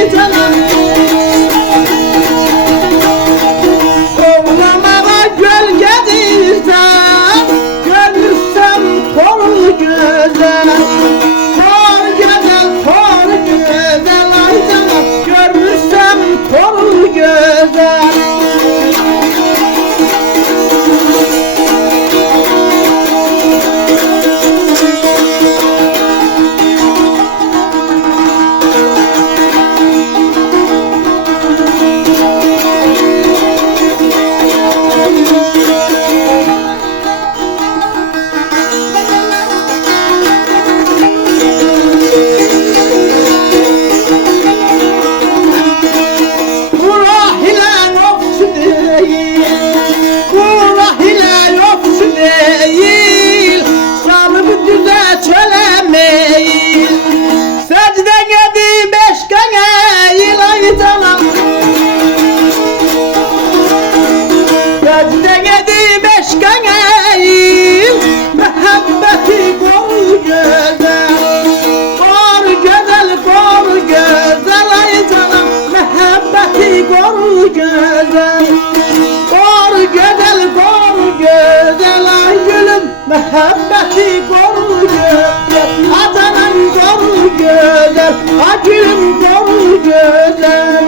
ay canım. Oğlamağa gölgedirsen, görürsem kor güzel. Kor güzel, kor güzel ay canım, görürsem kor güzel. Kor güzel, kor güzel, kor güzel ay gülüm, mehabbeti kor güzel, adanın kor güzel, ay gülüm kor güzel.